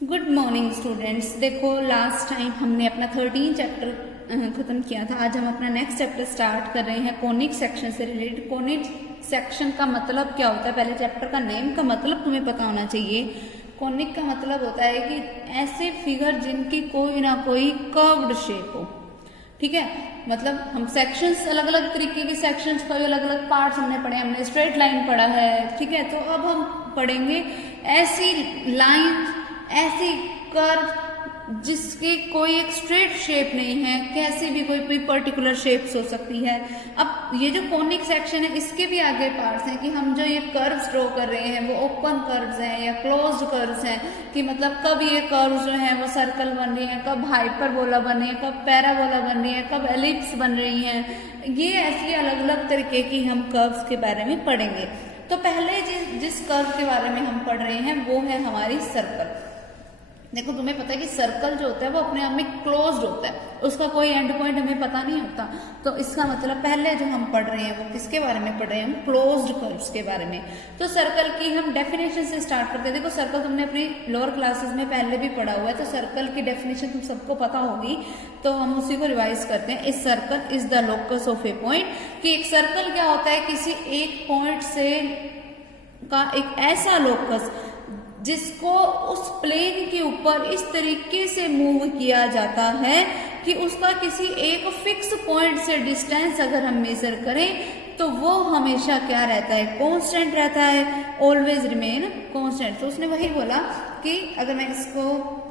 Good morning students. देखो last time हमने अपना 13 चैप्टर खत्म किया था। आज हम अपना नेक्स्ट चैप्टर स्टार्ट कर रहे हैं कोनिक सेक्शन से रिलेटेड। कोनिक सेक्शन का मतलब क्या होता है, पहले चैप्टर का नेम का मतलब तुम्हें पता होना चाहिए। कोनिक का मतलब होता है कि ऐसे फिगर जिनकी कोई ना कोई कर्व्ड शेप हो। ठीक है, मतलब हम सेक्शंस अलग अलग तरीके के सेक्शंस पर अलग अलग पार्ट्स हमने पढ़े। हमने स्ट्रेट लाइन पढ़ा है, ठीक है। तो अब हम पढ़ेंगे ऐसी लाइन, ऐसी कर्व जिसकी कोई एक स्ट्रेट शेप नहीं है, कैसी भी कोई पर्टिकुलर शेप्स हो सकती है। अब ये जो कोनिक सेक्शन है इसके भी आगे पार्ट्स हैं कि हम जो ये कर्व्स ड्रॉ कर रहे हैं वो ओपन कर्व्स हैं या क्लोज्ड कर्व्स हैं, कि मतलब कब ये कर्व्स जो हैं वो सर्कल बन रही हैं, कब हाइपरबोला बन रही है, कब पैराबोला बन रही है, कब एलिप्स बन रही हैं। ये ऐसी अलग अलग तरीके की हम कर्व्स के बारे में पढ़ेंगे। तो पहले जिस कर्व के बारे में हम पढ़ रहे हैं वो है हमारी सर्कल। देखो तुम्हें पता है कि सर्कल जो होता है वो अपने आप में क्लोज्ड होता है, उसका कोई एंड पॉइंट हमें पता नहीं होता। तो इसका मतलब पहले जो हम पढ़ रहे हैं वो किसके बारे में पढ़ रहे हैं, हम क्लोज्ड कर्व्स के बारे में। तो सर्कल की हम डेफिनेशन से स्टार्ट करते हैं। देखो सर्कल तुमने अपनी लोअर क्लासेस में पहले भी पढ़ा हुआ है, तो सर्कल की डेफिनेशन तुम सबको पता होगी, तो हम उसी को रिवाइज करते हैं। इस circle is the locus of A point, कि एक सर्कल क्या होता है, किसी एक पॉइंट से का एक ऐसा लोकस जिसको उस प्लेन के ऊपर इस तरीके से मूव किया जाता है कि उसका किसी एक फिक्स पॉइंट से डिस्टेंस अगर हम मेजर करें तो वो हमेशा क्या रहता है, कांस्टेंट रहता है, ऑलवेज रिमेन कांस्टेंट। तो उसने वही बोला कि अगर मैं इसको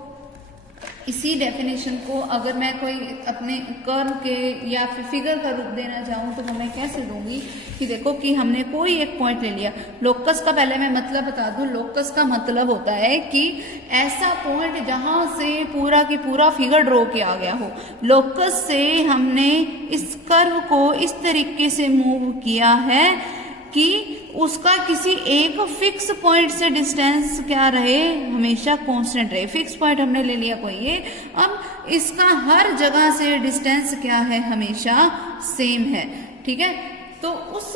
इसी डेफिनेशन को अगर मैं कोई अपने कर्व के या फिर फिगर का रूप देना चाहूँ तो मैं कैसे दूंगी, कि देखो कि हमने कोई एक पॉइंट ले लिया। लोकस का पहले मैं मतलब बता दूं। लोकस का मतलब होता है कि ऐसा पॉइंट जहां से पूरा की पूरा फिगर ड्रॉ किया गया हो। लोकस से हमने इस कर्व को इस तरीके से मूव किया है कि उसका किसी एक फिक्स पॉइंट से डिस्टेंस क्या रहे, हमेशा कांस्टेंट रहे। फिक्स पॉइंट हमने ले लिया कोई ये, अब इसका हर जगह से डिस्टेंस क्या है, हमेशा सेम है। ठीक है, तो उस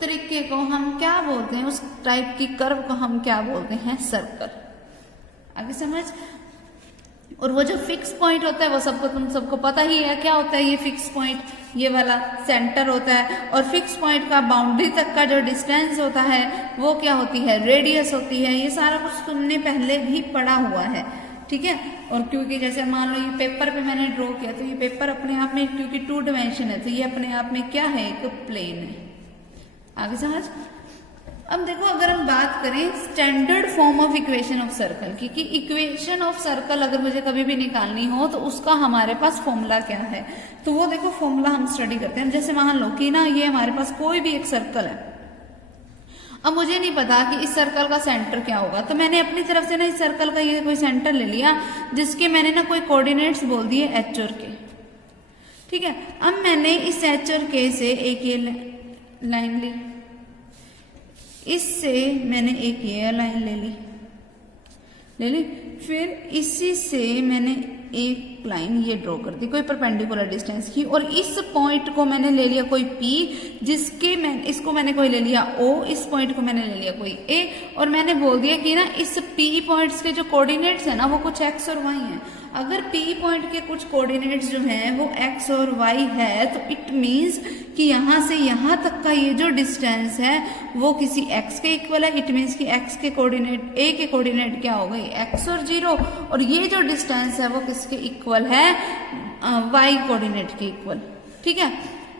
तरीके को हम क्या बोलते हैं, उस टाइप की कर्व को हम क्या बोलते हैं, सर्कल। आगे समझ। और वो जो फिक्स पॉइंट होता है वो तुम सबको पता ही है क्या होता है। ये फिक्स पॉइंट ये वाला सेंटर होता है, और फिक्स पॉइंट का बाउंड्री तक का जो डिस्टेंस होता है वो क्या होती है, रेडियस होती है। ये सारा कुछ तुमने पहले भी पढ़ा हुआ है, ठीक है। और क्योंकि जैसे मान लो ये पेपर पे मैंने ड्रॉ किया, तो ये पेपर अपने आप में क्योंकि 2 डायमेंशन है तो ये अपने आप में क्या है, एक प्लेन है। आगे समझ। अब देखो अगर हम बात करें standard form of equation of circle की, कि इक्वेशन ऑफ सर्कल अगर मुझे कभी भी निकालनी हो तो उसका हमारे पास फॉर्मूला क्या है, तो वो देखो फॉर्मूला हम स्टडी करते हैं। जैसे मान लो कि ना ये हमारे पास कोई भी एक सर्कल है। अब मुझे नहीं पता कि इस सर्कल का सेंटर क्या होगा, तो मैंने अपनी तरफ से ना इस सर्कल का ये कोई सेंटर ले लिया जिसके मैंने ना कोई कोऑर्डिनेट्स बोल दिए एच और के। ठीक है, अब मैंने इस एच और के से एक ये लाइन ली, इससे मैंने एक ये लाइन ले ली, फिर इसी से मैंने एक लाइन ये ड्रॉ कर दी कोई परपेंडिकुलर डिस्टेंस की, और इस पॉइंट को मैंने ले लिया कोई P, जिसके इसको मैंने कोई ले लिया O, इस पॉइंट को मैंने ले लिया कोई A, और मैंने बोल दिया कि ना इस P पॉइंट्स के जो कोऑर्डिनेट्स है ना वो कुछ X और Y हैं। अगर P पॉइंट के कुछ कोऑर्डिनेट्स जो हैं वो X और Y है तो इट मीन्स कि यहाँ से यहाँ तक का ये जो डिस्टेंस है वो किसी X के इक्वल है। इट मीन्स कि X के कोऑर्डिनेट, A के कोऑर्डिनेट क्या हो गई, X और 0, और ये जो डिस्टेंस है वो किसके इक्वल है, Y कोऑर्डिनेट के इक्वल। ठीक है,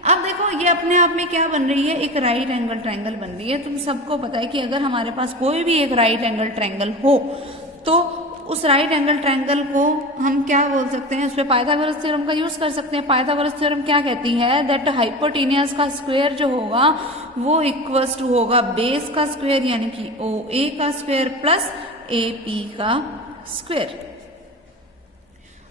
अब देखो ये अपने आप में क्या बन रही है, एक राइट एंगल ट्रायंगल बन रही है। तुम सबको पता है कि अगर हमारे पास कोई भी एक राइट एंगल ट्रायंगल हो तो उस राइट एंगल ट्रायंगल को हम क्या बोल सकते हैं, उस पर पाइथागोरस थ्योरम का यूज कर सकते हैं। पाइथागोरस थ्योरम क्या कहती है, दैट हाइपोटेनियस का स्क्वायर जो होगा वो इक्वल्स टू होगा बेस का स्क्वायर यानी कि OA का स्क्वायर प्लस AP का स्क्वायर।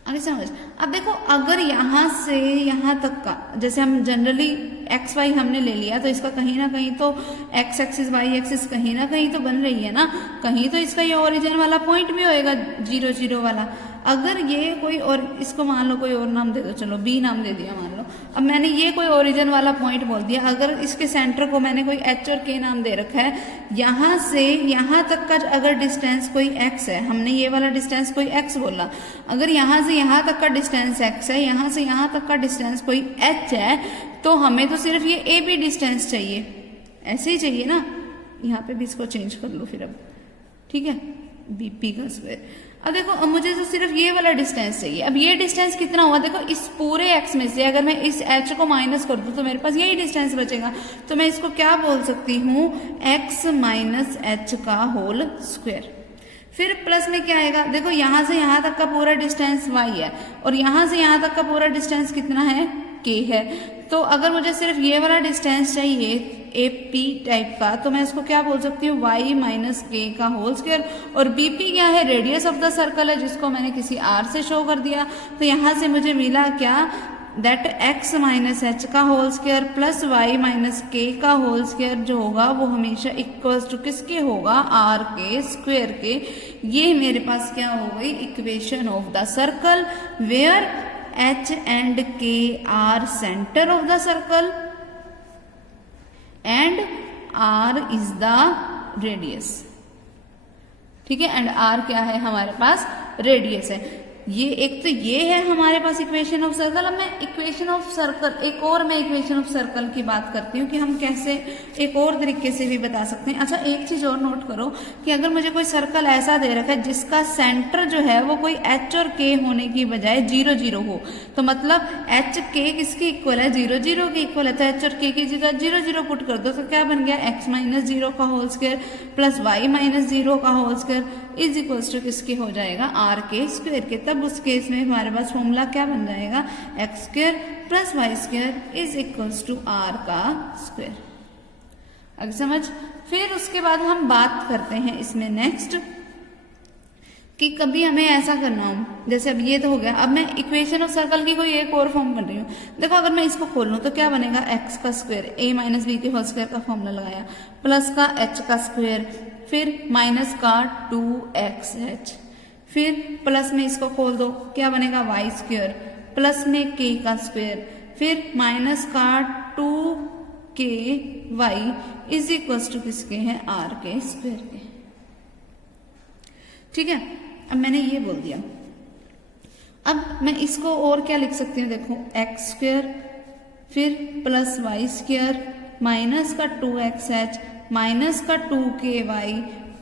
आगे समझ। अब देखो अगर यहाँ से यहाँ तक का, जैसे हम जनरली एक्स वाई हमने ले लिया तो इसका कहीं ना कहीं तो एक्स एक्सिस वाई एक्सिस कहीं ना कहीं तो बन रही है ना, कहीं तो इसका ये ओरिजिन वाला पॉइंट भी होएगा 0 0 वाला। अगर ये कोई और, इसको मान लो कोई और नाम दे दो, चलो B नाम दे दिया मान लो, अब मैंने ये कोई ओरिजिन वाला पॉइंट बोल दिया, अगर इसके सेंटर को मैंने कोई एच और के नाम दे रखा है, यहाँ से यहाँ तक का अगर डिस्टेंस कोई एक्स है, हमने ये वाला डिस्टेंस कोई एक्स बोला, अगर यहाँ से यहाँ तक का डिस्टेंस एक्स है, यहाँ से यहाँ तक का डिस्टेंस कोई एच है, तो हमें तो सिर्फ ये ए बी डिस्टेंस चाहिए, ऐसे ही चाहिए ना। यहाँ पे भी इसको चेंज कर लो फिर अब, ठीक है, बी पी का स्क्वायर। अब देखो, अब मुझे तो सिर्फ ये वाला डिस्टेंस चाहिए। अब ये डिस्टेंस कितना हुआ, देखो इस पूरे x में से अगर मैं इस h को माइनस कर दूं तो मेरे पास यही डिस्टेंस बचेगा, तो मैं इसको क्या बोल सकती हूँ, x माइनस एच का होल स्क्वायर। फिर प्लस में क्या आएगा, देखो यहाँ से यहाँ तक का पूरा डिस्टेंस y है और यहाँ से यहाँ तक का पूरा डिस्टेंस कितना है, k है। तो अगर मुझे सिर्फ ये वाला डिस्टेंस चाहिए ए पी टाइप का, तो मैं इसको क्या बोल सकती हूँ, y माइनस के का होल स्क्वायर। और बी पी क्या है, रेडियस ऑफ द सर्कल है, जिसको मैंने किसी r से शो कर दिया। तो यहाँ से मुझे मिला क्या, दैट x माइनस एच का whole square plus y minus k का होल स्क्वायर जो होगा वो हमेशा इक्वल्स टू किसके होगा, r के स्क्वायर के। ये मेरे पास क्या हो गई, equation of the circle where h and k are centre of the circle and r is the radius, ठीक है, एंड r क्या है हमारे पास, रेडियस है। ये एक तो ये है हमारे पास इक्वेशन ऑफ सर्कल। अब मैं इक्वेशन ऑफ सर्कल, एक और मैं इक्वेशन ऑफ सर्कल की बात करती हूँ कि हम कैसे एक और तरीके से भी बता सकते हैं। अच्छा, एक चीज और नोट करो कि अगर मुझे कोई सर्कल ऐसा दे रखा है जिसका सेंटर जो है वो कोई एच और के होने की बजाय 0 0 हो, तो मतलब एच के किसके इक्वल है, 0 0 के इक्वल है, तो एच और के की जगह 0 0 पुट कर दो, तो क्या बन गया, x माइनस 0 का whole square plus y minus 0 का whole square is equals to किसके हो जाएगा, r के स्क्वायर के। तब उस केस में हमारे पास फॉर्मूला क्या बन जाएगा, x square plus y square is equals to r का स्क्वायर। अगर समझ, फिर उसके बाद हम बात करते हैं इसमें नेक्स्ट कि कभी हमें ऐसा करना हो, जैसे अब ये तो हो गया, अब मैं इक्वेशन ऑफ सर्कल की कोई एक और फॉर्म बन रही हूँ। देखो अगर मैं इसको खोल लूँ तो क्या बनेगा, एक्स का स्क्वायर a माइनस बी के होल स्क्वायर का फॉर्मूला लगाया, प्लस का h का स्क्वायर, फिर माइनस का 2xh, फिर प्लस में इसको खोल दो, क्या बनेगा, y स्क्वायर प्लस में k का स्क्वायर, फिर माइनस का 2ky इज इक्वल्स टू किसके हैं, r के स्क्वायर के, ठीक है। अब मैंने ये बोल दिया, अब मैं इसको और क्या लिख सकती हूँ, देखो एक्स स्क्वायर फिर प्लस वाई स्क्वायर माइनस का 2xh माइनस का 2ky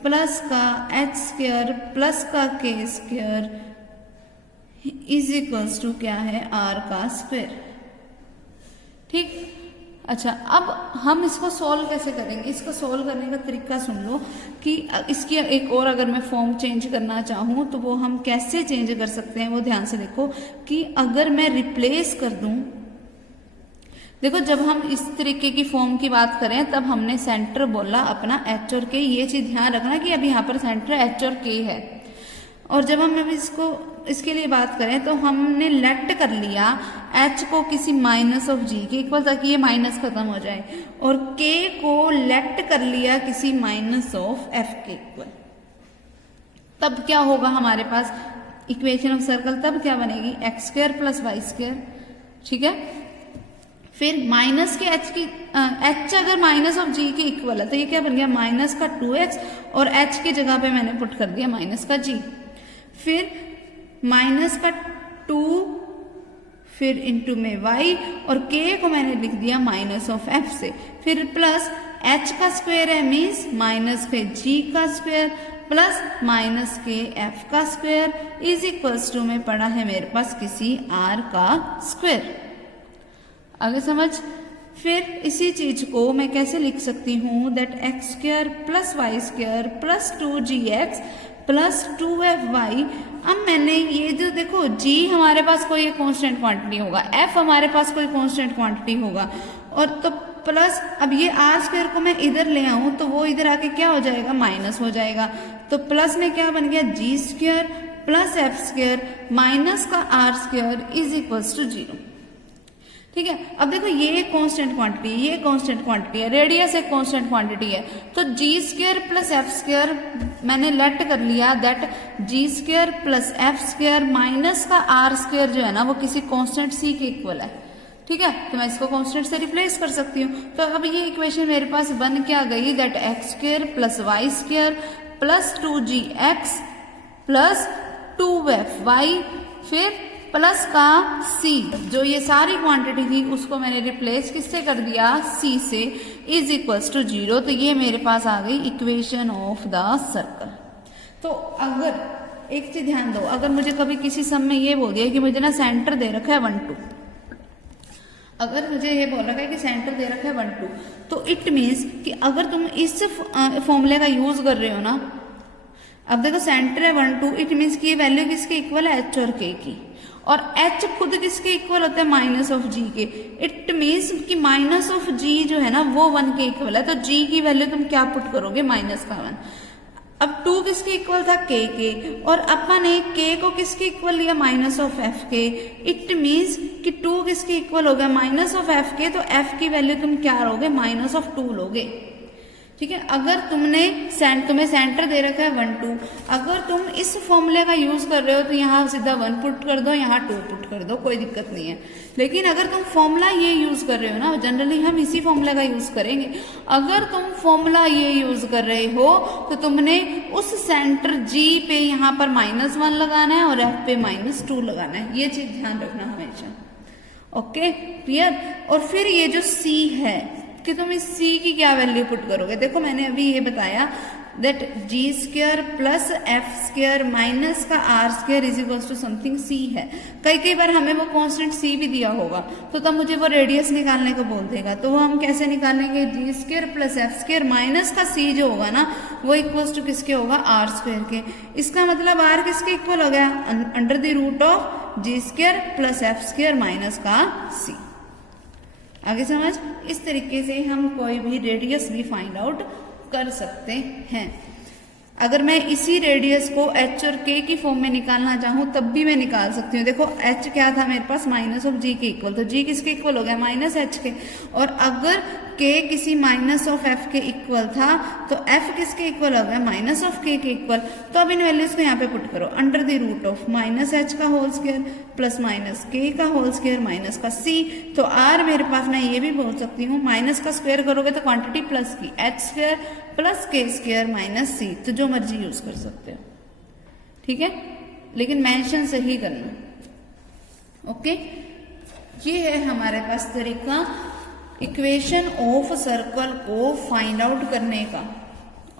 प्लस का h स्क्वायर प्लस का k square is equals to क्या है, r का स्क्वायर, ठीक। अच्छा, अब हम इसको सॉल्व कैसे करेंगे, इसको सॉल्व करने का तरीका सुन लो कि इसकी एक और अगर मैं फॉर्म चेंज करना चाहूँ तो वो हम कैसे चेंज कर सकते हैं, वो ध्यान से देखो कि अगर मैं रिप्लेस कर दूं, देखो जब हम इस तरीके की फॉर्म की बात करें तब हमने सेंटर बोला अपना h और k, ये चीज ध्यान रखना कि अब यहाँ पर सेंटर h और k है। और जब हम इसको इसके लिए बात करें तो हमने लेट कर लिया h को किसी माइनस ऑफ g के इक्वल ताकि ये माइनस खत्म हो जाए, और k को लेट कर लिया किसी माइनस ऑफ f के इक्वल। तब क्या होगा हमारे पास इक्वेशन ऑफ सर्कल, तब क्या बनेगी, x square plus y square, ठीक है। फिर माइनस के h की h अगर माइनस ऑफ g के इक्वल है तो ये क्या बन गया, माइनस का 2x और h की जगह पे मैंने पुट कर दिया माइनस का g, फिर माइनस का 2 फिर इंटू में y और k को मैंने लिख दिया माइनस ऑफ f से, फिर प्लस h का स्क्वायर है मीन्स माइनस के g का स्क्वायर प्लस माइनस के f का स्क्वायर इज इक्वल्स टू में पड़ा है मेरे पास किसी r का स्क्वायर। आगे समझ, फिर इसी चीज को मैं कैसे लिख सकती हूँ, that x square plus y square plus 2gx plus 2fy। अब मैंने ये जो देखो g हमारे पास कोई एक कांस्टेंट क्वांटिटी होगा, f हमारे पास कोई कांस्टेंट क्वांटिटी होगा, और तो प्लस अब ये r स्क्वायर को मैं इधर ले आऊं तो वो इधर आके क्या हो जाएगा, माइनस हो जाएगा। तो प्लस में क्या बन गया, g square plus f square minus का r square is equals to 0, ठीक है। अब देखो ये एक कांस्टेंट क्वांटिटी, ये कांस्टेंट क्वांटिटी है, रेडियस एक कांस्टेंट क्वांटिटी है, तो g square plus f square मैंने लेट कर लिया that g square plus f square minus का r स्क्वायर जो है ना वो किसी कांस्टेंट c के इक्वल है। ठीक है, तो मैं इसको कांस्टेंट से रिप्लेस कर सकती हूँ। तो अब ये इक्वेशन मेरे पास बन क्या गई, that x square plus y square plus 2gx plus 2fy फिर प्लस का c, जो ये सारी क्वांटिटी थी उसको मैंने रिप्लेस किससे कर दिया, c से, इज इक्वल्स टू 0। तो ये मेरे पास आ गई इक्वेशन ऑफ द सर्कल। तो अगर एक चीज ध्यान दो, अगर मुझे कभी किसी सम में ये बोल दिया कि मुझे ना सेंटर दे रखा है 1 2, अगर मुझे ये बोल रखा है कि सेंटर दे रखा है 1 2, तो इट मीन्स कि अगर तुम इस फॉर्मूले का यूज कर रहे हो ना, अब देखो सेंटर है 1 2, इट मीन्स कि ये वैल्यू किसके इक्वल है, h और k की, और h खुद किसके इक्वल होता है, माइनस ऑफ g के। इट मीन्स कि माइनस ऑफ g जो है ना वो 1 के इक्वल है, तो g की वैल्यू तुम क्या पुट करोगे, माइनस का 1। अब 2 किसके इक्वल था, k के, और अपन ने k को किसके इक्वल लिया, माइनस ऑफ f के। इट मीन्स कि 2 किसके इक्वल हो गया, माइनस ऑफ f के, तो f की वैल्यू तुम क्या लोगे, माइनस ऑफ 2 लोगे। ठीक है, अगर तुम्हें सेंटर दे रखा है 1 2, अगर तुम इस फॉर्मूले का यूज कर रहे हो तो यहाँ सीधा 1 पुट कर दो, यहाँ 2 पुट कर दो, कोई दिक्कत नहीं है। लेकिन अगर तुम फॉर्मूला ये यूज कर रहे हो ना, जनरली हम इसी फॉर्मूले का यूज करेंगे, अगर तुम फॉर्मूला ये यूज कर रहे हो तो तुमने उस सेंटर G पे यहाँ पर -1 लगाना है और F पे -2 लगाना है, ये चीज ध्यान रखना हमेशा। Okay, clear. और फिर ये जो C है कि तुम इस c की क्या वैल्यू पुट करोगे, देखो मैंने अभी ये बताया that g square plus f square minus का r square is equals to something c है। कई बार हमें वो कांस्टेंट c भी दिया होगा, तो तब मुझे वो रेडियस निकालने को बोल देगा, तो वो हम कैसे निकालेंगे, g square plus f square minus का c जो होगा ना वो इक्वल्स टू किसके होगा, r स्क्वायर के। इसका मतलब r किसके इक्वल हो गया, under the root of g square plus f square minus का c। आगे समझ, इस तरीके से हम कोई भी रेडियस भी फाइंड आउट कर सकते हैं। अगर मैं इसी रेडियस को h और k की फॉर्म में निकालना चाहूं तब भी मैं निकाल सकती हूँ। देखो h क्या था मेरे पास, माइनस ऑफ g के इक्वल, तो g किसके इक्वल हो गया, माइनस h के। और अगर k किसी माइनस ऑफ f के इक्वल था तो f किसके इक्वल हो गया, माइनस ऑफ k के इक्वल। तो अब इन वैल्यूज को यहाँ पे पुट करो, under the root of minus h का whole square plus minus k का होल स्क्वायर माइनस का c। तो r मेरे पास मैं ये भी बोल सकती हूँ, माइनस का स्क्वायर करोगे तो क्वांटिटी प्लस की, h square plus k square minus c, तो जो मर्जी यूज कर सकते हो। ठीक है, लेकिन मेंशन सही करना। ओके, ये है हमारे पास तरीका इक्वेशन ऑफ सर्कल को फाइंड आउट करने का।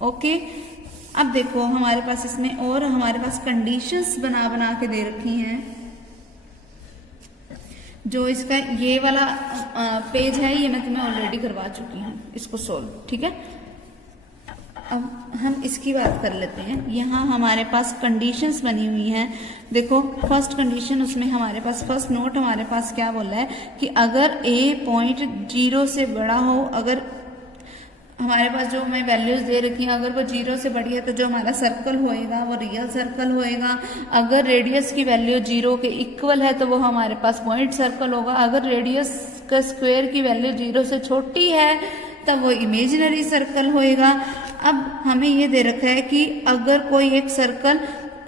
ओके, अब देखो हमारे पास इसमें और हमारे पास कंडीशंस बना के दे रखी हैं। जो इसका ये वाला पेज है ये मैं तुम्हें ऑलरेडी करवा चुकी हूँ इसको सोल्व। ठीक है, अब हम इसकी बात कर लेते हैं। यहाँ हमारे पास कंडीशंस बनी हुई हैं। देखो फर्स्ट कंडीशन, उसमें हमारे पास फर्स्ट नोट हमारे पास क्या बोला है कि अगर a पॉइंट 0 से बड़ा हो, अगर हमारे पास जो मैं वैल्यूज दे रखी हैं अगर वो 0 से बड़ी है तो जो हमारा सर्कल होएगा वो रियल सर्कल होएगा। अगर रेडियस की वैल्यू 0 के इक्वल है तो वो हमारे पास पॉइंट सर्कल होगा। अगर रेडियस का स्क्वायर की वैल्यू 0 से छोटी है तब वो इमेजिनरी सर्कल होएगा। अब हमें ये दे रखा है कि अगर कोई एक सर्कल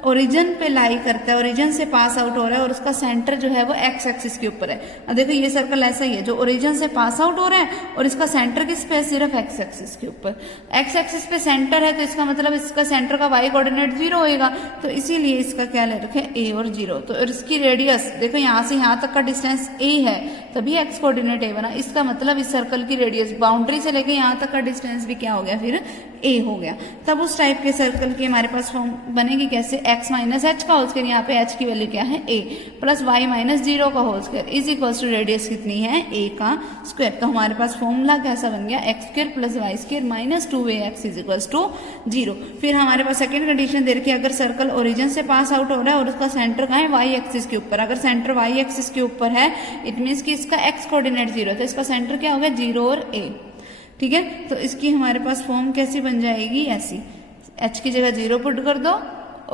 ओरिजिन पे लाई करता है, ओरिजिन से पास आउट हो रहा है और उसका सेंटर जो है वो एक्स एक्सिस के ऊपर है। अब देखो ये सर्कल ऐसा ही है जो ओरिजिन से पास आउट हो रहा है और इसका सेंटर किस पे है, सिर्फ एक्स एक्सिस के ऊपर। एक्स एक्सिस पे सेंटर है तो इसका मतलब इसका सेंटर का वाई कोऑर्डिनेट 0 होएगा, तो इसीलिए इसका क्या ले रखे है, a और 0। तो और इसकी रेडियस देखो यहाँ से यहाँ तक का डिस्टेंस a है तभी एक्स कोऑर्डिनेट a बना। इसका मतलब इस सर्कल की रेडियस बाउंड्री से लेके यहाँ तक का डिस्टेंस भी क्या हो गया, फिर a हो गया। तब उस टाइप के सर्कल की हमारे पास फॉर्म बनेगी कैसे, x माइनस एच का होल स्क्वायर, यहाँ पे h की वैल्यू क्या है a, प्लस y माइनस 0 का whole square is equals to radius कितनी है a का स्क्वायर। तो हमारे पास फॉर्मूला कैसा बन गया, x square plus y square minus 2ax is equals to 0। फिर हमारे पास सेकंड कंडीशन दे रखी है, अगर सर्कल ओरिजिन से पास आउट हो रहा है और उसका सेंटर कहाँ है, वाई एक्सिस के ऊपर। अगर सेंटर वाई एक्सिस के ऊपर है इट मीन्स कि इसका एक्स कोऑर्डिनेट 0, तो इसका सेंटर क्या होगा, 0 और a। ठीक है, तो इसकी हमारे पास फॉर्म कैसी बन जाएगी, ऐसी, h की जगह 0 पुट कर दो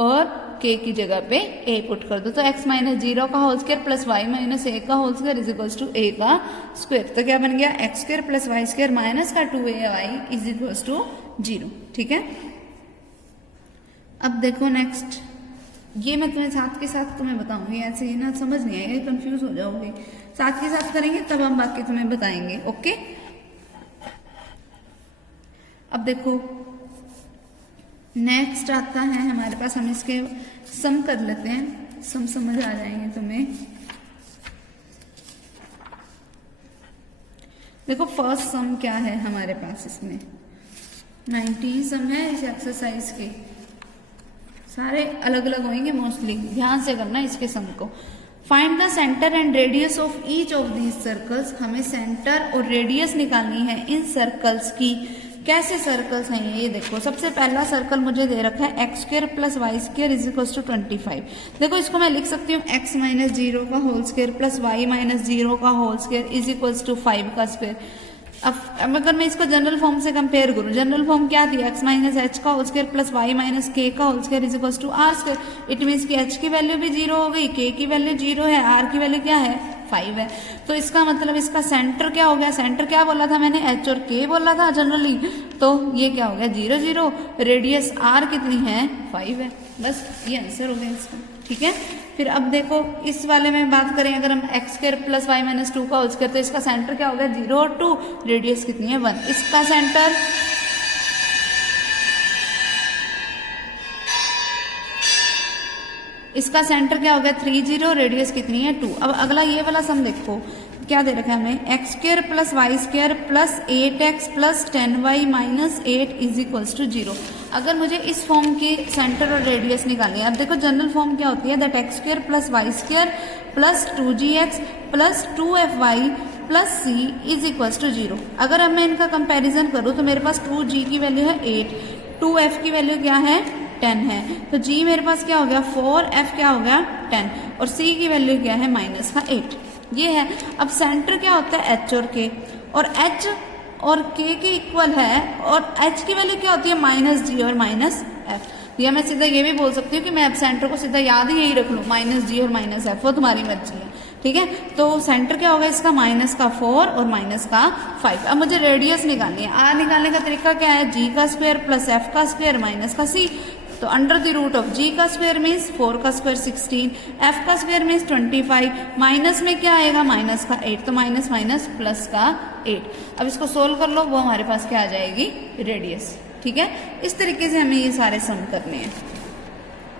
और k की जगह पे a पुट कर दो। तो x माइनस 0 का whole square plus y minus a का whole square is equals to a का स्क्वायर। तो क्या बन गया, x square plus y square minus का 2ay इज इक्वल्स टू 0। ठीक है, अब देखो नेक्स्ट ये मैं तुम्हें साथ के साथ तुम्हें बताऊंगी, ऐसे ही ना समझ नहीं आएगा, कंफ्यूज हो जाओगे। साथ के साथ करेंगे तब हम बाकी तुम्हें बताएंगे। ओके, अब देखो नेक्स्ट आता है हमारे पास, हम इसके सम कर लेते हैं, सम समझ आ जाएंगे तुम्हें। देखो फर्स्ट सम क्या है हमारे पास, इसमें 19 सम है इस एक्सरसाइज के, सारे अलग अलग होंगे मोस्टली, ध्यान से करना इसके सम को। Find the centre and radius of each of these circles, हमें सेंटर और रेडियस निकालनी है इन सर्कल्स की। कैसे सर्कल्स हैं ये देखो, सबसे पहला सर्कल मुझे दे रखा है x square plus y square is equals to 25। देखो इसको मैं लिख सकती हूँ एक्स माइनस 0 का whole square plus y minus 0 का whole square is equals to 5 का स्क्वायर। अब अगर मैं इसको जनरल फॉर्म से कंपेयर करूँ, जनरल फॉर्म क्या थी, एक्स माइनस एच का whole square plus y minus k का whole square is equals to r square. It means कि एच की वैल्यू भी 0 हो गई, के की वैल्यू 0 है, आर की वैल्यू क्या है 5 है। तो इसका मतलब इसका सेंटर क्या हो गया, सेंटर क्या बोला था मैंने, एच और के बोला था जनरली, तो ये क्या हो गया 0 0, रेडियस आर कितनी है 5 है, बस ये आंसर हो गया इसका। ठीक है, फिर अब देखो इस वाले में बात करें, अगर हम x square plus y minus 2 का होल स्क्वायर, तो इसका सेंटर क्या हो गया 0 और 2, रेडियस कितनी है 1। इसका सेंटर क्या हो गया 3 0, रेडियस कितनी है 2। अब अगला ये वाला सम देखो क्या दे रखा है हमें, x square plus y square plus 8x plus 10y minus 8 is equals to 0। अगर मुझे इस फॉर्म की सेंटर और रेडियस निकालनी है, अब देखो जनरल फॉर्म क्या होती है, that x square plus y square plus 2gx plus 2fy plus c is equals to 0। अगर अब मैं इनका कंपैरिजन करूँ तो मेरे पास 2g की वैल्यू है 8, 2f की वैल्यू क्या है 10 है, तो g मेरे पास क्या हो गया 4, f क्या हो गया 10 और c की वैल्यू क्या है माइनस का 8। ये है। अब सेंटर क्या होता है h और k, और h और k के इक्वल है, और h की वैल्यू क्या होती है माइनस g और माइनस f। या मैं सीधा ये भी बोल सकती हूँ कि मैं अब सेंटर को सीधा याद ही यही रख लूँ, माइनस g और माइनस f, वो तुम्हारी मर्जी है। ठीक है, तो सेंटर क्या होगा इसका माइनस का 4 और माइनस का 5। अब मुझे रेडियस निकालनी है, आर निकालने का तरीका क्या है, g का स्क्वायर प्लस f का स्क्वायर माइनस का c। तो under the root of g का स्क्वायर मीन्स 4 का स्क्वायर 16, f का स्क्वायर मीन्स 25, माइनस में क्या आएगा माइनस का 8, तो माइनस माइनस प्लस का 8। अब इसको सोल्व कर लो, वो हमारे पास क्या आ जाएगी रेडियस। ठीक है, इस तरीके से हमें ये सारे सम करने हैं।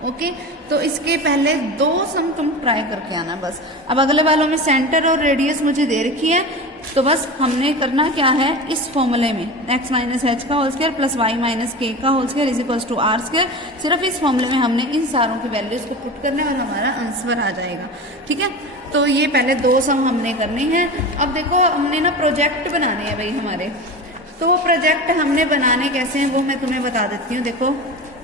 ओके, तो इसके पहले 2 सम तुम ट्राई करके आना बस। अब अगले वालों में सेंटर और रेडियस मुझे दे रखी है, तो बस हमने करना क्या है, इस फॉर्मूले में एक्स माइनस एच का whole square plus y minus k का whole square is equals to r square, सिर्फ इस फॉर्मूले में हमने इन सारों की वैल्यूज को पुट करना है और हमारा आंसर आ जाएगा। ठीक है, तो ये पहले 2 सम हमने करने हैं। अब देखो हमने ना प्रोजेक्ट बनाने हैं भाई हमारे, तो वो प्रोजेक्ट हमने बनाने कैसे हैं वो मैं तुम्हें बता देती हूँ। देखो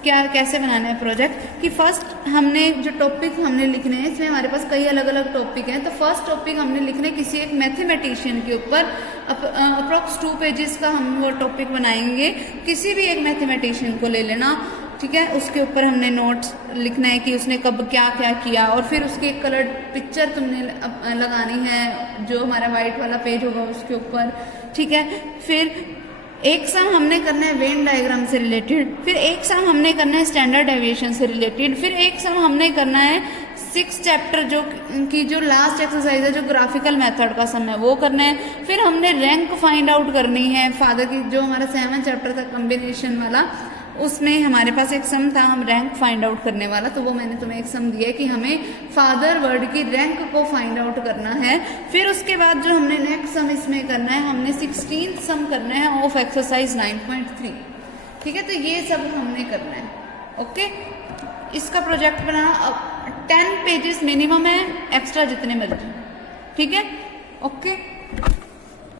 क्या कैसे बनाना है प्रोजेक्ट, कि फर्स्ट हमने जो टॉपिक हमने लिखने हैं, इसमें हमारे पास कई अलग अलग टॉपिक हैं। तो फर्स्ट टॉपिक हमने लिखने किसी एक मैथमेटिशियन के ऊपर, अप्रोक्स 2 पेजेस का हम वो टॉपिक बनाएंगे। किसी भी एक मैथमेटिशियन को ले लेना, ठीक है, उसके ऊपर हमने नोट्स लिखना है कि उसने कब क्या क्या किया, और फिर उसकी एक कलर्ड पिक्चर तुमने लगानी है जो हमारा वाइट वाला पेज होगा उसके ऊपर। ठीक है, फिर एक सम हमने करना है वेन डायग्राम से रिलेटेड, फिर एक सम हमने करना है स्टैंडर्ड डेविएशन से रिलेटेड, फिर एक सम हमने करना है 6 चैप्टर जो लास्ट एक्सरसाइज है, जो ग्राफिकल मेथड का सम है वो करना है। फिर हमने रैंक फाइंड आउट करनी है फादर की, जो हमारा 7 चैप्टर था कॉम्बिनेशन वाला, उसमें हमारे पास एक सम था हम रैंक फाइंड आउट करने वाला, तो वो मैंने तुम्हें एक सम दिया है कि हमें फादर वर्ड की रैंक को फाइंड आउट करना है। फिर उसके बाद जो हमने नेक्स्ट सम इसमें करना है, हमने 16th सम करना है ऑफ एक्सरसाइज 9.3। ठीक है, तो ये सब हमने करना है। ओके, इसका प्रोजेक्ट बनाना 10 पेजेस मिनिमम है, एक्स्ट्रा जितने मर्जी। ठीक है, ओके।